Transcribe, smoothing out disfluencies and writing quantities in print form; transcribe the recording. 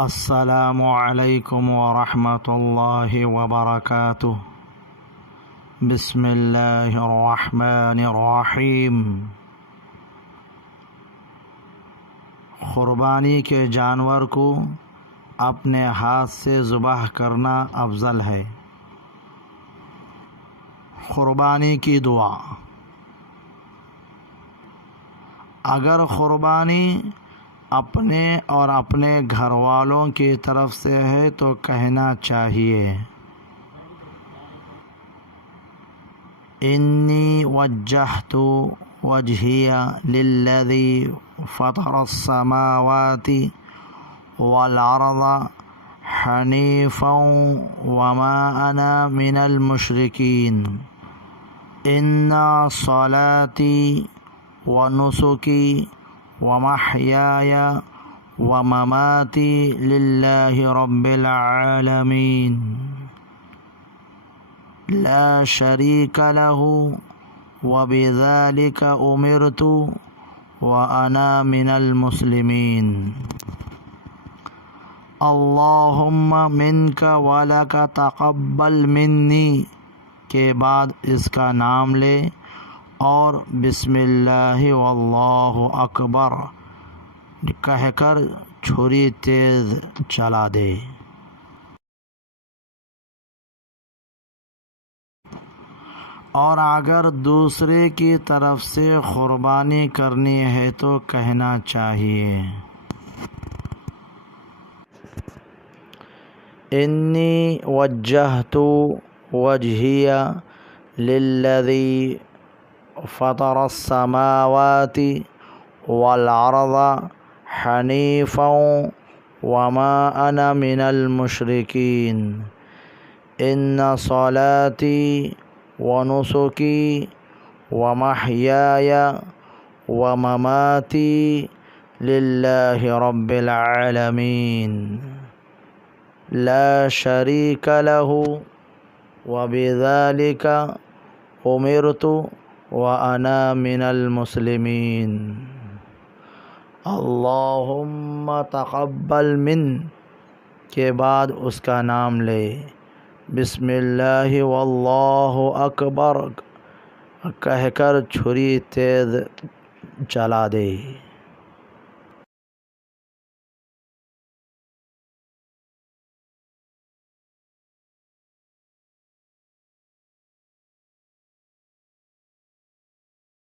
السلام علیکم ورحمۃ اللہ وبرکاتہ۔ بسم اللہ الرحمن الرحیم۔ قربانی کے جانور کو اپنے ہاتھ سے ذبح کرنا افضل ہے۔ قربانی کی دعا۔ اگر قربانی اپنے اور اپنے گھر والوں کی طرف سے ہے تو کہنا چاہیے: انی وجہت وجہی للذی فطر السماوات والارض حنیفا وما انا من المشرکین۔ ان صلاتی ونسکی ومحیای ومماتی للہ رب العالمین لا شریک لہ وبذلک امرت وانا من المسلمین۔ اللہم منک ولک تقبل منی کے بعد اس کا نام لے اور بسم اللہ واللہ اکبر کہہ کر چھری تیز چلا دے۔ اور اگر دوسرے کی طرف سے قربانی کرنی ہے تو کہنا چاہیے: انی وجہت وجہی للذی فطر السماوات والارض حنیفا وما انا من المشرکین۔ ان صلاتی ونسکی ومحیای ومماتی للہ رب العالمین لا شریک لہ وبذلک امرت وانا من المسلمین۔ اللہم تقبل من کے بعد اس کا نام لے، بسم اللہ واللہ اکبر کہہ کر چھری تیز چلا دے۔